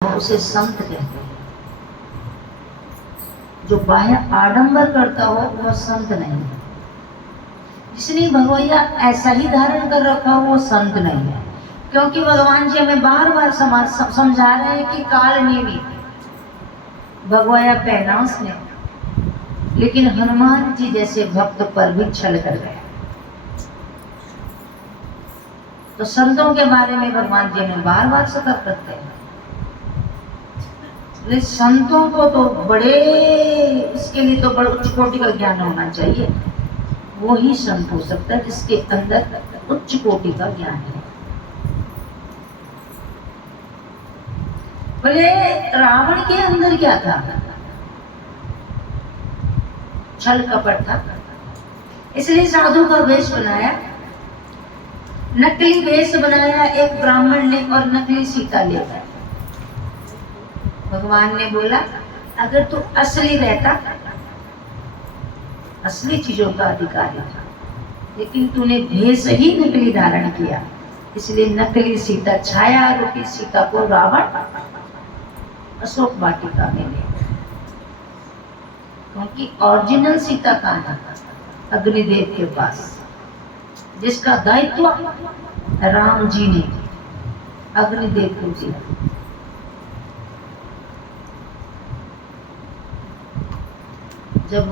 उसे संत कहते हैं। जो बाह्य आडंबर करता हो वह संत नहीं है। जिसने भगवैया ऐसा ही धारण कर रखा हो वो संत नहीं है। क्योंकि भगवान जी हमें बार बार समझा रहे हैं कि काल निमित्त भगवैया पहना उसने, लेकिन हनुमान जी जैसे भक्त पर भी छल कर गए। तो संतों के बारे में भगवान जी हमें बार बार सतर्क करते हैं। संतों को तो बड़े, इसके लिए तो बड़े उच्च कोटि का ज्ञान होना चाहिए। वो ही संत हो सकता है जिसके अंदर उच्च कोटि का ज्ञान है। बोले रावण के अंदर क्या था? छल कपट था। इसलिए साधु का वेश बनाया, नकली वेश बनाया एक ब्राह्मण ने और नकली सीता ले गया। भगवान ने बोला अगर तू असली रहता, असली चीजों का अधिकारी था, लेकिन तूने भेष ही नकली धारण किया, इसलिए नकली सीता, छाया रूपी सीता को रावण अशोक वाटिका में ले गया। क्योंकि ओरिजिनल सीता कहाँ था? अग्निदेव के पास, जिसका दायित्व राम जी ने अग्निदेव को दिया। जब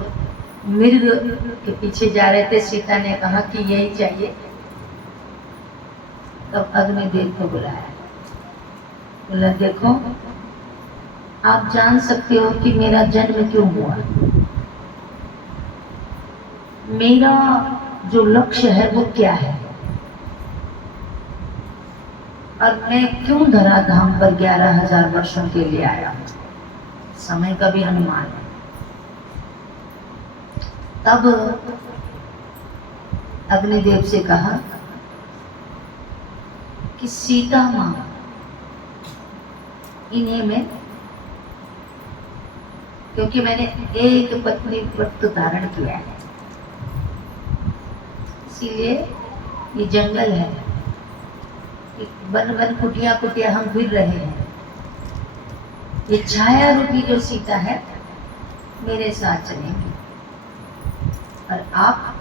मृग के पीछे जा रहे थे, सीता ने कहा कि यही चाहिए, तब अग्निदेव को बुलाया। बोला देखो, आप जान सकते हो कि मेरा जन्म क्यों हुआ, मेरा जो लक्ष्य है वो क्या है, और मैं क्यों धराधाम पर 11,000 वर्षों के लिए आया हूं। समय का भी अनुमान है। तब अग्निदेव से कहा कि सीता मां, इन्हें मैं, क्योंकि मैंने एक पत्नी व्रत धारण किया है, इसीलिए ये जंगल है, वन वन कुटिया कुटिया हम फिर रहे हैं। ये छाया रूपी जो सीता है मेरे साथ चलेंगी, और आप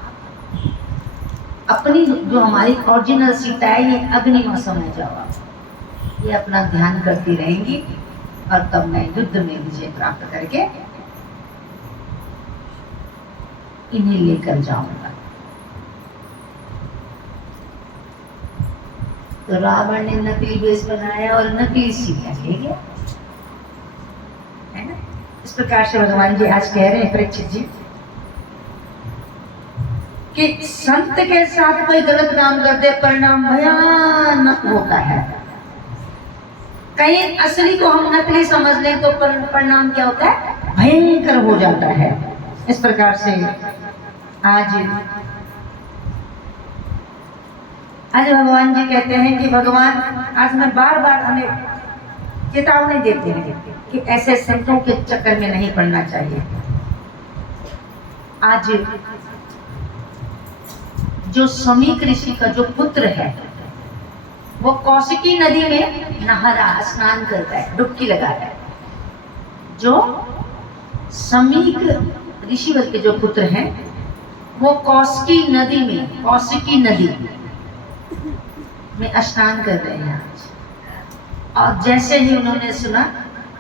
अपनी जो हमारी ओरिजिनल सीता है ये अग्निमा समझ जाओ, आप ये अपना ध्यान करती रहेंगी, और तब मैं युद्ध में विजय प्राप्त करके इन्हें लेकर जाऊंगा। तो रावण ने नकली वेश बनाया और नकली सीता ले गया, है ना। इस प्रकार से भगवान जी आज कह रहे हैं परीक्षित जी कि संत के साथ कोई गलत काम करते परिणाम भयानक होता है। कहीं असली को हम नकली समझ लें तो परिणाम क्या होता है? भयंकर हो जाता है। इस प्रकार से आज भगवान जी कहते हैं कि भगवान आज मैं बार बार हमें चेतावनी देते हैं कि ऐसे संतों के चक्कर में नहीं पड़ना चाहिए। आज जो समीक ऋषि का जो पुत्र है वो कौशिकी नदी में नहा रहा, स्नान करता है, डुबकी लगाता है। जो समीक ऋषि के जो पुत्र हैं वो कौशिकी नदी में स्नान कर रहे हैं आज। और जैसे ही उन्होंने सुना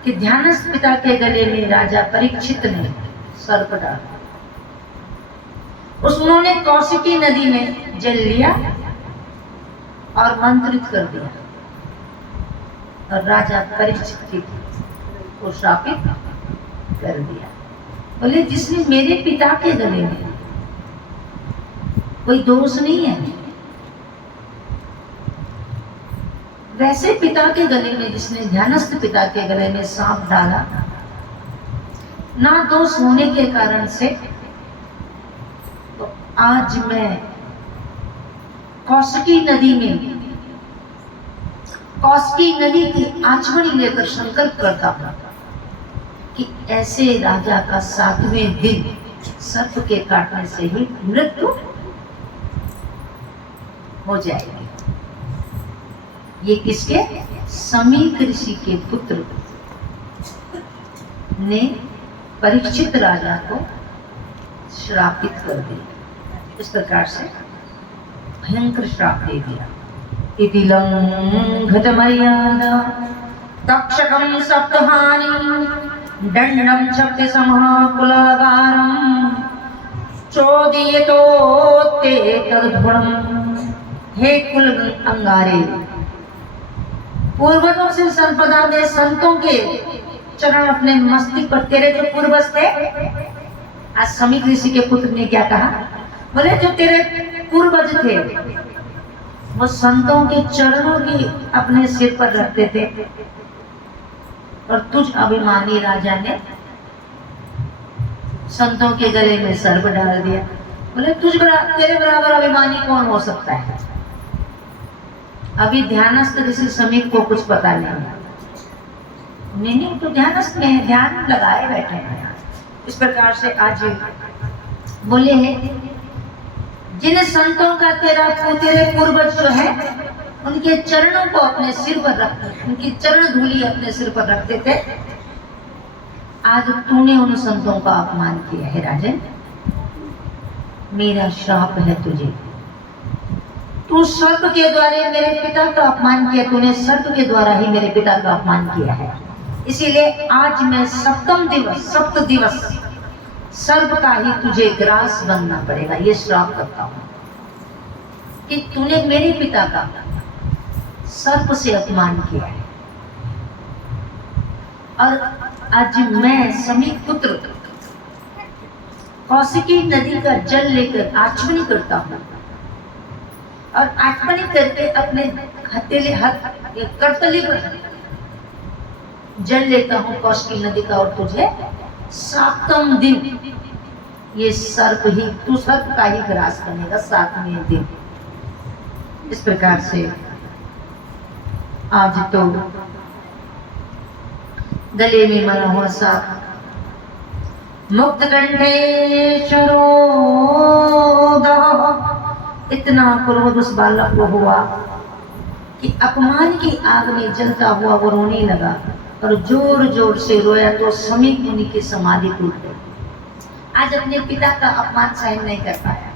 कि ध्यानस्थ पिता के गले में राजा परीक्षित ने सर्प डाला, उन्होंने कौशिकी नदी में जल लिया और मंत्रित कर दिया, और राजा परीक्षित को श्रापित कर दिया। बोले जिसने मेरे पिता के गले में कोई दोष नहीं है, वैसे पिता के गले में, जिसने ध्यानस्थ पिता के गले में सांप डाला, ना दोष होने के कारण से, तो आज मैं कौशिकी नदी की आचमनी लेकर संकल्प करता हूं कि ऐसे राजा का 7वें दिन सर्प के काटने से ही मृत्यु हो जाएगी। ये किसके? समीक ऋषि के पुत्र ने परीक्षित राजा को श्रापित कर दिया। इस प्रकार से भयंकर श्राप दे दिया। इति लंघत मर्यादा तक्षकं सप्तहानि दंडं शक्ति समकुलागारं चोदयतो ते तद्गुणं। हे कुल अंगारे, पूर्वजों से संपदा में संतों के चरण अपने मस्तक पर, तेरे जो पूर्वज थे, आज समीक ऋषि के पुत्र ने क्या कहा? बोले जो तेरे पूर्वज थे वो संतों के चरणों की अपने सिर पर रखते थे, और तुझ अभिमानी राजा ने संतों के गले में सर्प डाल दिया। बोले तेरे बराबर अभिमानी कौन हो सकता है? अभी ध्यानस्थ ऋषि समीक को कुछ पता नहीं, तो ध्यानस्थ में ध्यान लगाए बैठे हैं। इस प्रकार से आज बोले हैं जिन संतों का तेरे पूर्वज जो है उनके चरणों को अपने सिर पर रखते, उनकी चरण धूलि अपने सिर पर रखते थे, आज तूने उन संतों का अपमान किया है। राजन, मेरा श्राप है तुझे। तू सर्प के द्वारा मेरे पिता का अपमान किया, तूने सर्प के द्वारा ही मेरे पिता का अपमान किया है। इसीलिए आज मैं सप्त दिवस सर्प का ही तुझे ग्रास बनना पड़ेगा। ये श्राप करता हूं कि तूने मेरे पिता का सर्प से अपमान किया है, और आज मैं समीक पुत्र कौशिकी नदी का जल लेकर आचमनी करता हूं, और आचमनी करके अपने करतली पर जल लेता हूं कौशिकी नदी का, और तुझे 7वें दिन ये सर्प ही, तू सर्प का ही ग्रास बनेगा 7वें दिन। इस प्रकार से आज तो गले में मरा हुआ सांप मुक्त कंठेश्वरो, इतना क्रोध उस बालक को हुआ कि अपमान की आग में जलता हुआ वो रोने लगा, और जोर जोर से रोया तो समीक मुनि की समाधि टूट गई। आज अपने पिता का अपमान सहन नहीं कर पाया,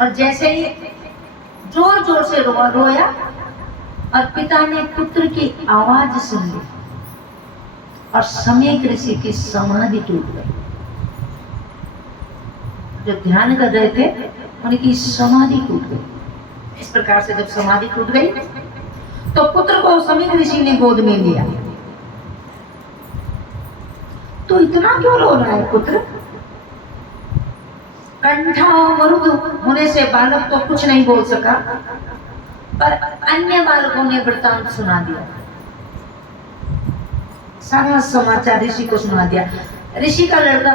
और जैसे ही जोर जोर से रोया और पिता ने पुत्र की आवाज सुन ली और समीक ऋषि की समाधि टूट गई। जो ध्यान कर रहे थे उनकी समाधि टूट गई। इस प्रकार से जब समाधि टूट गई तो पुत्र को समीक ऋषि ने गोद में लिया। तो इतना क्यों रो रहा है पुत्र? कंठा मरुद होने से बालक तो कुछ नहीं बोल सका, पर अन्य बालकों ने वृतांत सुना दिया, सारा समाचार ऋषि को सुना दिया। ऋषि का लड़का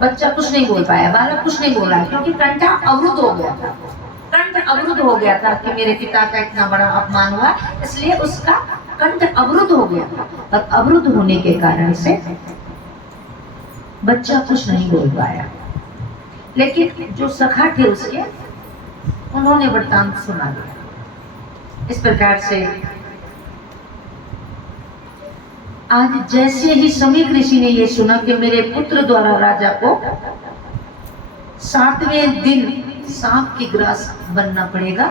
बच्चा कुछ नहीं बोल पाया, बालक कुछ नहीं बोला, क्योंकि कंठा अवरुद्ध हो गया था। कंठ अवरुद्ध हो गया था कि मेरे पिता का इतना बड़ा अपमान हुआ, इसलिए उसका कंठ अवरुद्ध हो गया था, और अवरुद्ध होने के कारण से बच्चा कुछ नहीं बोल पाया। लेकिन जो सखा थे उसके, उन्होंने वृतांत सुना दिया। इस प्रकार से आज जैसे ही समीक ऋषि ने ये सुना कि मेरे पुत्र द्वारा राजा को 7वें दिन सांप की ग्रास बनना पड़ेगा,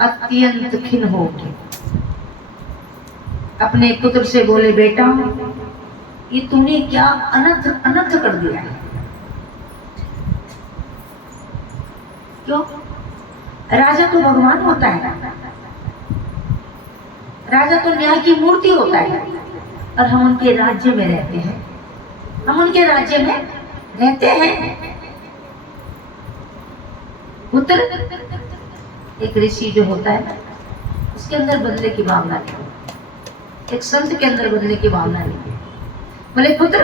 अत्यंत खिन्न हो उठे। अपने पुत्र से बोले, बेटा ये तूने क्या अनर्थ कर दिया है? क्यों? राजा तो भगवान होता है, राजा तो न्याय की मूर्ति होता है, और हम उनके राज्य में रहते हैं, हम उनके राज्य में रहते हैं। पुत्र, एक ऋषि जो होता है उसके अंदर बदले की भावना नहीं होती, एक संत के अंदर बदले की भावना नहीं है। बोले पुत्र,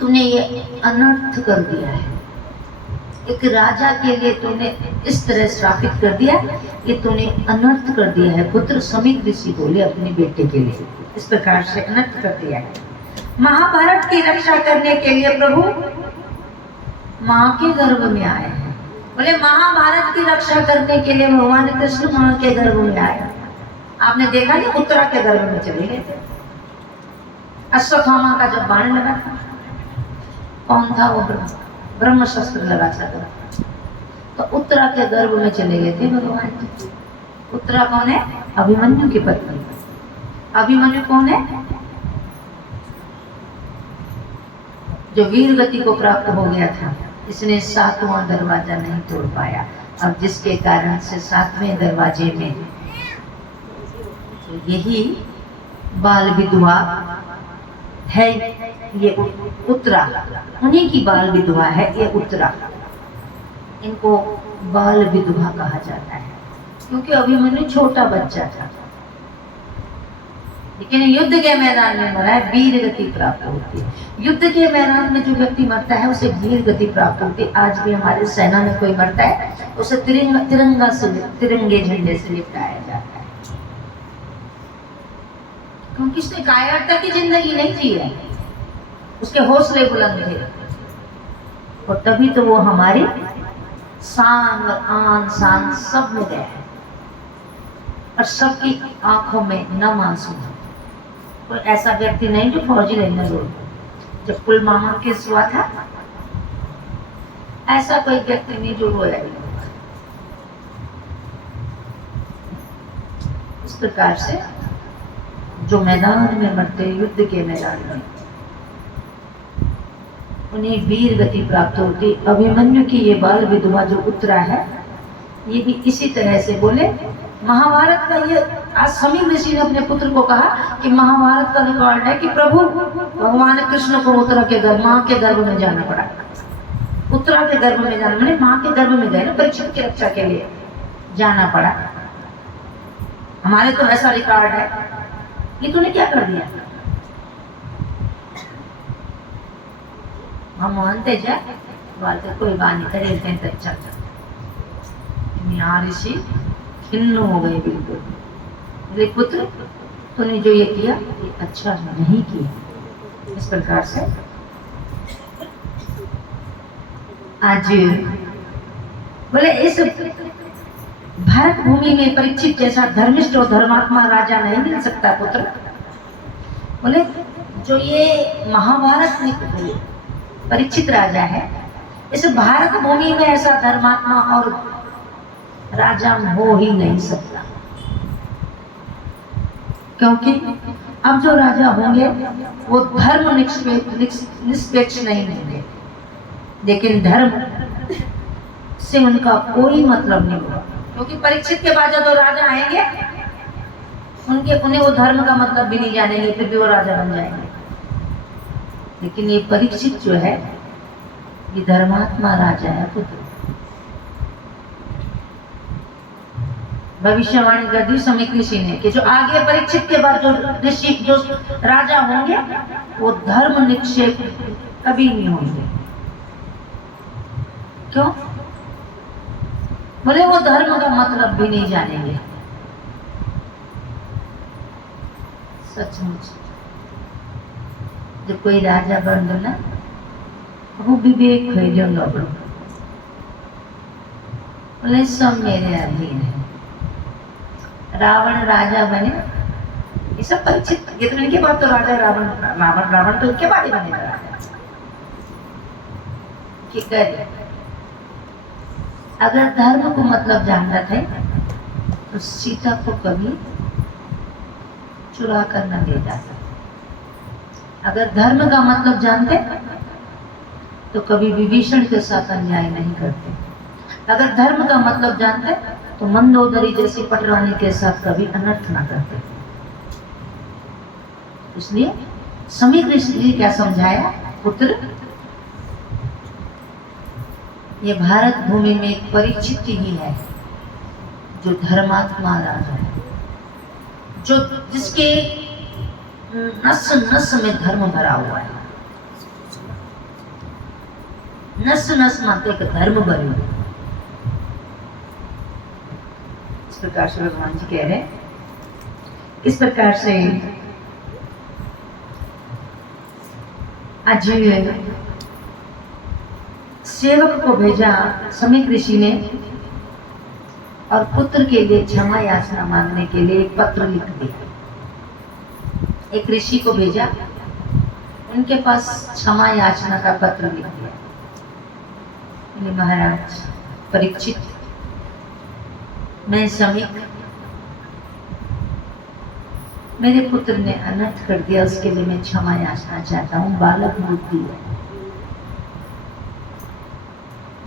तूने ये अनर्थ कर दिया है, एक राजा के लिए तूने इस तरह श्रापित कर दिया, कि तूने अनर्थ कर दिया है पुत्र। समीक ऋषि बोले अपने बेटे के लिए, इस प्रकार से अनर्थ कर दिया है। महाभारत की रक्षा करने के लिए प्रभु माँ के गर्भ में आए हैं, बोले महाभारत की रक्षा करने के लिए भगवान कृष्ण मां के गर्भ में आए। आपने देखा नहीं, उत्तरा के गर्भ में चले गए थे। अश्वत्थामा का जब बाण लगा था, कौन था वो? ब्रह्म शस्त्र लगा था, तो उत्तरा के गर्भ में चले गए थे भगवान जी। उत्तरा कौन है? अभिमन्यु की पत्नी। अभिमन्यु कौन है? जो वीर गति को प्राप्त हो गया था, इसने 7वां दरवाजा नहीं तोड़ पाया, अब जिसके कारण से 7वें दरवाजे में तो यही बाल विधवा है, ये उत्तरा, उन्हीं की बाल विधवा है ये उत्तरा। इनको बाल विधवा कहा जाता है क्योंकि अभिमन्यु छोटा बच्चा था, लेकिन युद्ध के मैदान में मरा है, वीर गति प्राप्त होती है। युद्ध के मैदान में जो व्यक्ति मरता है उसे वीर गति प्राप्त होती है। आज भी हमारे सेना में कोई मरता है उसे तिरंगा से, तिरंगे झंडे से लिपटाया जाता है, क्योंकि उसने कायरता की जिंदगी नहीं जी है, उसके हौसले बुलंद थे, और तभी तो वो हमारी शान और आन शान सब में गए और सबकी आंखों में नम आंसू। कोई ऐसा व्यक्ति नहीं जो फौजी रहने रो। जब पुलवामा केस हुआ था, ऐसा कोई व्यक्ति नहीं जो रोया। इस प्रकार से जो मैदान में मरते, युद्ध के मैदान में, उन्हें वीर गति प्राप्त होती। अभिमन्यु की ये बाल विधवा जो उत्तरा है, ये भी इसी तरह से बोले महाभारत का ये। आज समीर ऋषि ने अपने पुत्र को कहा कि महाभारत का रिकॉर्ड है कि प्रभु भगवान कृष्ण को उत्तरा के गर्भ, माँ के गर्भ में जाना पड़ा। उत्तरा के गर्भ में जाना मैंने माँ के गर्भ में गए ना, परीक्षित की रक्षा के लिए जाना पड़ा। हमारे तो ऐसा रिकॉर्ड है, ये तूने क्या कर दिया? हम मानते जा बोलते कोई बात नहीं करे तो अच्छा यहाँ ऋषि खिन्न हो गए बिल्कुल। मेरे पुत्र तूने जो ये किया ये अच्छा नहीं किया। इस प्रकार से आज बोले इस भारत भूमि में परीक्षित जैसा धर्मिष्ठ और धर्मात्मा राजा नहीं मिल सकता पुत्र। बोले जो ये महाभारत में परीक्षित राजा है, इस भारत भूमि में ऐसा धर्मात्मा और राजा हो ही नहीं सकता, क्योंकि अब जो राजा होंगे वो धर्म निष्पेक्ष नहीं होंगे, लेकिन धर्म से उनका कोई मतलब नहीं होगा। क्योंकि परीक्षित के बाद जब राजा आएंगे उन्हें वो धर्म का मतलब भी नहीं जानेंगे, फिर भी वो राजा बन जाएंगे। लेकिन ये परीक्षित जो है ये धर्मात्मा राजा है पुत्र। भविष्यवाणी कर दी समीक ऋषि ने कि जो आगे परीक्षित के बाद जो ऋषि जो राजा होंगे वो धर्म निक्षेप कभी नहीं होंगे। क्यों? बोले वो धर्म का मतलब भी नहीं जानेंगे। सचमुच जब कोई राजा बन गया ना, वो विवेक खोई जाऊंगा। बोले सब मेरे अधीन है। रावण राजा बने, ये सब परीक्षित गिरने के बाद तो राजा रावण तो उसके बाद ही बनेगा राजा। कि करे अगर धर्म को मतलब जानता थे तो सीता को कभी चुरा कर न ले जाता। अगर धर्म का मतलब जानते तो कभी विभीषण के साथ अन्याय नहीं करते। अगर धर्म का मतलब जानते तो मंदोदरी जैसी पटरानी के साथ कभी अनर्थ ना करते। इसलिए समीर ऋषि जी क्या समझाया? पुत्र ये भारत भूमि में एक परीक्षित ही है जो धर्मात्मा राजा है, जो जिसके नस नस में धर्म भरा हुआ है। नस नस माते का धर्म भरे। इस प्रकार से भगवान जी कह रहे हैं, इस प्रकार से आज सेवक को भेजा समीक ऋषि ने और पुत्र के लिए क्षमा याचना मांगने के लिए एक पत्र लिख दिया। एक ऋषि को भेजा, उनके पास क्षमा याचना का पत्र लिख दिया। महाराज परीक्षित, मैं समीक, मेरे पुत्र ने अनर्थ कर दिया, उसके लिए मैं क्षमा याचना चाहता हूँ। बालक बुद्धि है,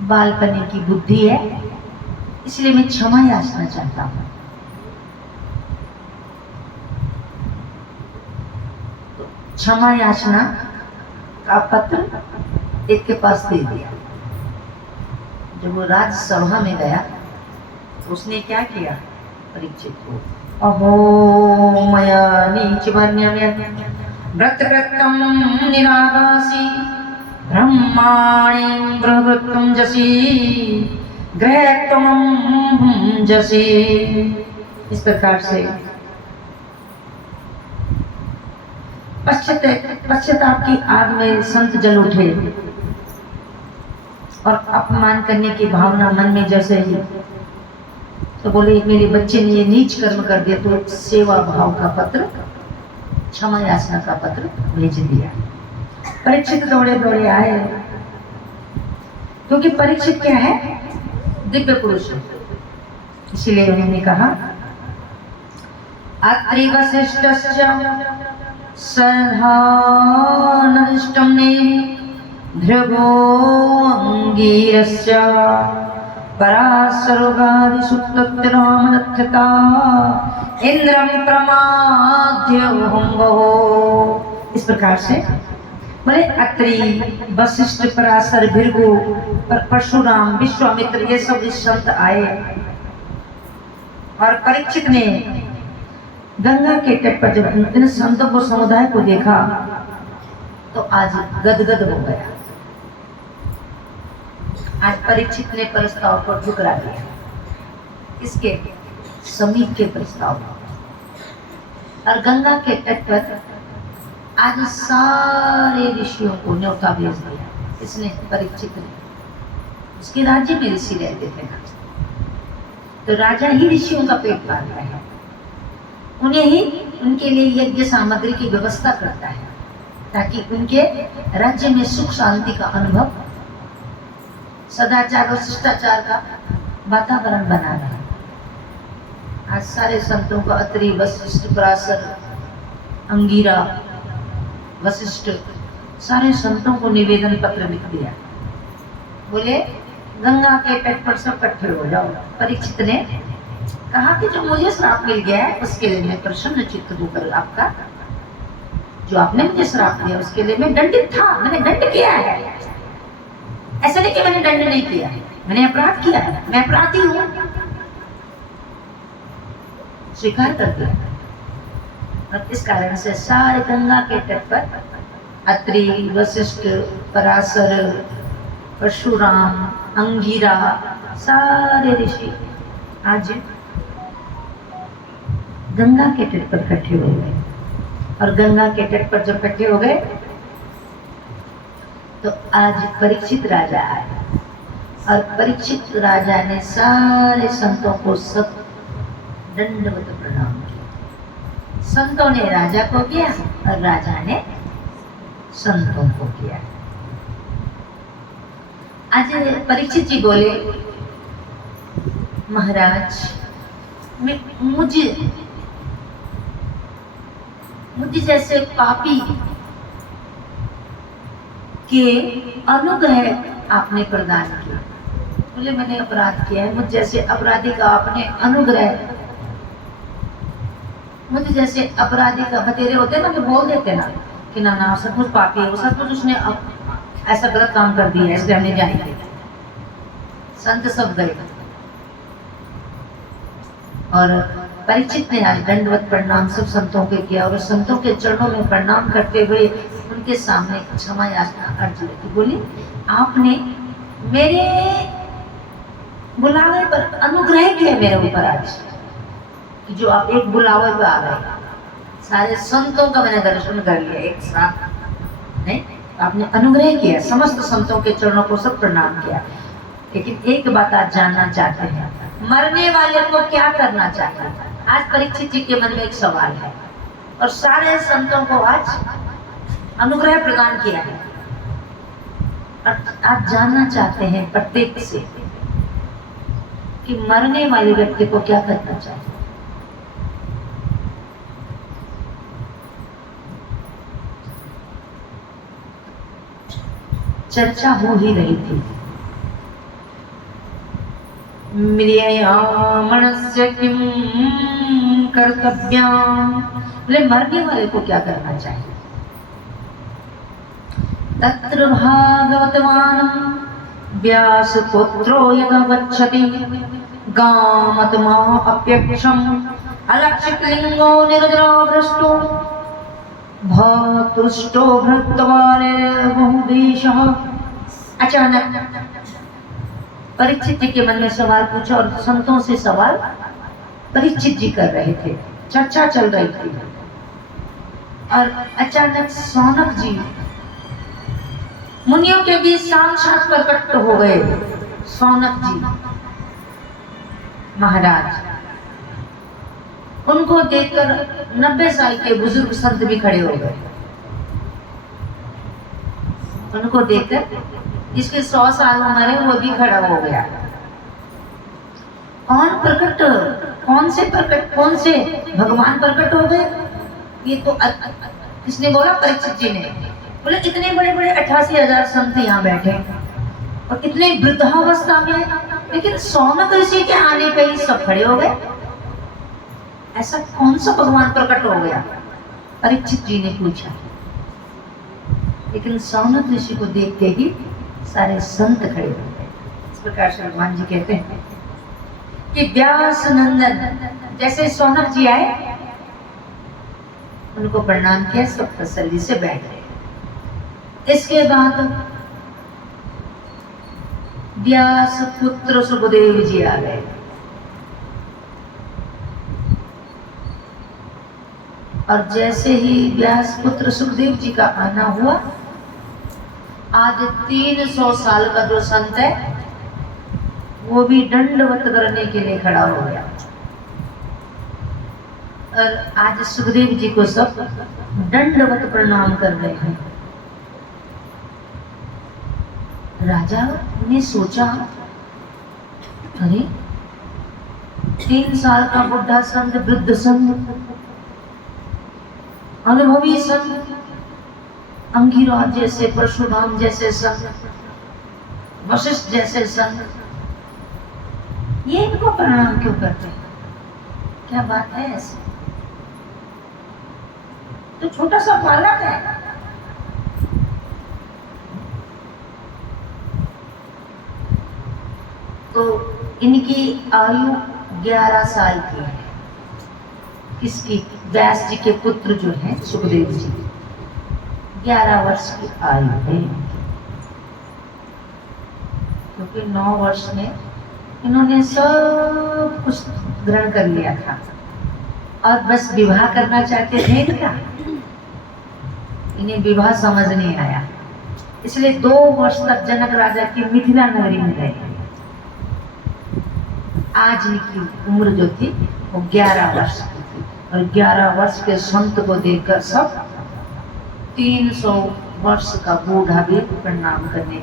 बालपने की बुद्धि है, इसलिए मैं क्षमा याचना चाहता हूँ। तो क्षमा याचना का पत्र एक के पास दे दिया। जब वो राजसभा में गया तो उसने क्या किया, परीक्षित को, अहो मया नीच व्रतकृतं निरागासी ब्रह्माणि प्रवृत्तं जसी ग्रहत्वं जसी। इस प्रकार से पश्चाताप की आग में संत जल उठे और अपमान करने की भावना मन में जैसे ही, तो बोले मेरे बच्चे ने ये नीच कर्म कर दिया, तो सेवा भाव का पत्र, क्षमा याचना का पत्र भेज दिया। परीक्षित दौड़े दौड़े आए, क्योंकि परीक्षित क्या है, दिव्य पुरुष, इसीलिए उन्होंने कहा अत्रि वसिष्ठस्य सधानरिष्टं ने भृगो अंगीरस्य पराशरोगादिसुप्तरामनथता इंद्रम प्रमाद्य वहो। इस प्रकार से बोले अत्रि, वशिष्ठ, पराशर, भृगु, परशुराम, विश्वामित्र, ये सब संत आए और परीक्षित ने गंगा के तट पर जब इन संतों को, समुदाय को देखा तो आज गदगद हो गया। आज परीक्षित ने प्रस्ताव पर ठुकरा दिया। इसके समीप के प्रस्ताव और गंगा के तट पर आज सारे ऋषियों को न्योता भेज दिया। इसने परीक्षित ने, उसके राज्य में ऋषि रहते थे ना, तो राजा ही ऋषियों का पेट पालता है, उन्हें ही उनके लिए यज्ञ सामग्री की व्यवस्था करता है ताकि उनके राज्य में सुख शांति का अनुभव, सदाचार और शिष्टाचार का वातावरण बना रहे। आज सारे संतों को अत्रि, वशिष्ठ, पराशर, अंगीरा, वशिष्ठ, सारे संतों को निवेदन पत्र लिख दिया। बोले गंगा के तट पर सब इकट्ठे हो जाओ। परीक्षित ने कहा कि जो मुझे श्राप मिल गया है उसके लिए मैं प्रसन्न चित्त होकर, आपका जो आपने मुझे श्राप दिया उसके लिए मैं दंडित था, मैंने दंड किया है। ऐसा नहीं कि मैंने दंड नहीं किया, मैंने अपराध किया है, मैं अपराधी हूं, स्वीकार कर दिया। और इस कारण से सारे गंगा के तट पर अत्रि, वशिष्ठ, पराशर, परशुराम, अंगीरा, सारे ऋषि आज गंगा के तट पर इकट्ठे हो गए। और गंगा के तट पर जब इकट्ठे हो गए तो आज परीक्षित राजा आए और परीक्षित राजा ने सारे संतों को सब दंडवत प्रणाम किया। संतों ने राजा को किया और राजा ने संतों को किया। आज परीक्षित जी बोले महाराज, मुझे जैसे पापी के अनुग्रह आपने प्रदान किया। बोले मैंने अपराध किया है, मुझ जैसे अपराधी का आपने अनुग्रह, मुझे जैसे अपराधी का, बतेरे होते ना तो बोल देते ना कि ना सचमुच पापी है, वो सचमुच उसने ऐसा गलत काम कर दिया है, इसलिए हमने जाएंगे। संत सब गए और परीक्षित ने आज दंडवत प्रणाम सब संतों के किया और संतों के चरणों में प्रणाम करते हुए उनके सामने क्षमा याचना अर्ज रखी। बोली आपने मेरे बुलावे पर अनुग्रह किया मेरे ऊपर आज, कि जो आप एक बुलावे पर आ गए। सारे संतों का मैंने दर्शन कर लिया एक साथ नहीं, आपने अनुग्रह किया, समस्त संतों के चरणों को सब प्रणाम किया, लेकिन एक बात आज जानना चाहते हैं, मरने वाले को क्या करना चाहिए? आज परीक्षित जी के मन में एक सवाल है और सारे संतों को आज अनुग्रह प्रदान किया है और आप जानना चाहते हैं प्रत्येक से कि मरने वाले व्यक्ति को क्या करना चाहिए। चर्चा हो ही रही थी, मनुष्य किम कर्तव्यम, बोले मरने वाले को क्या करना चाहिए। तत्र भागवतवान व्यास पुत्रो यथा गच्छति गामत्मा अप्यक्षम अलक्षितलिंगो निर्जरो भ्रष्टो भतुष्टो भृत्वाले बहुदेशः। अचानक परीक्षित जी के मन में सवाल पूछा और संतों से सवाल परीक्षित जी कर रहे थे, चर्चा चल रही थी और अचानक सौनक जी मुनियों के बीच साक्षात प्रकट हो गए। सौनक जी महाराज, उनको देखकर 90 साल के बुजुर्ग संत भी खड़े हो गए। उनको देखकर जिसके 100 साल उम्र है वो भी खड़ा हो गया। कौन से भगवान प्रकट हो गए? ये तो किसने बोला? परीक्षित जी ने। बोले इतने बड़े बड़े 88,000 संत यहाँ बैठे और इतने वृद्धावस्था में, लेकिन सौनक ऋषि के आने पे ही सब खड़े हो गए। ऐसा कौन सा भगवान प्रकट हो गया? परीक्षित जी ने पूछा। लेकिन सौनक ऋषि को देखते ही सारे संत खड़े हो गए। इस प्रकार से भगवान जी कहते हैं कि व्यास नंदन जैसे सौनक जी आए, उनको प्रणाम किया, सब तसल्ली से बैठ गए। इसके बाद व्यास पुत्र सुखदेव जी आ गए और जैसे ही व्यास पुत्र सुखदेव जी का आना हुआ, आज 300 साल का जो संत है वो भी दंडवत करने के लिए खड़ा हो गया और आज सुखदेव जी को सब दंडवत प्रणाम कर रहे हैं। राजा ने सोचा, अरे 3 साल का बुढ़ा संत, वृद्ध संत, अनुभवी संत, अंगिराज जैसे, परशुराम जैसे संत, वशिष्ठ जैसे संत, ये इनको प्रणाम क्यों करते हैं? क्या बात है ऐसी? तो छोटा सा बालक है। तो इनकी आयु 11 साल की है। किसकी? व्यास जी के पुत्र जो हैं सुखदेव जी, 11 वर्ष की आयु है। क्योंकि 9 वर्ष में इन्होंने सब कुछ ग्रहण कर लिया था और बस विवाह करना चाहते थे। क्या इन्हें विवाह समझ नहीं आया, इसलिए 2 वर्ष तक जनक राजा की मिथिला नगरी में रहे। आज इनकी उम्र जो थी वो 11 वर्ष की थी और 11 वर्ष के संत को देखकर सब 300 वर्ष का बूढ़ा भी प्रणाम करने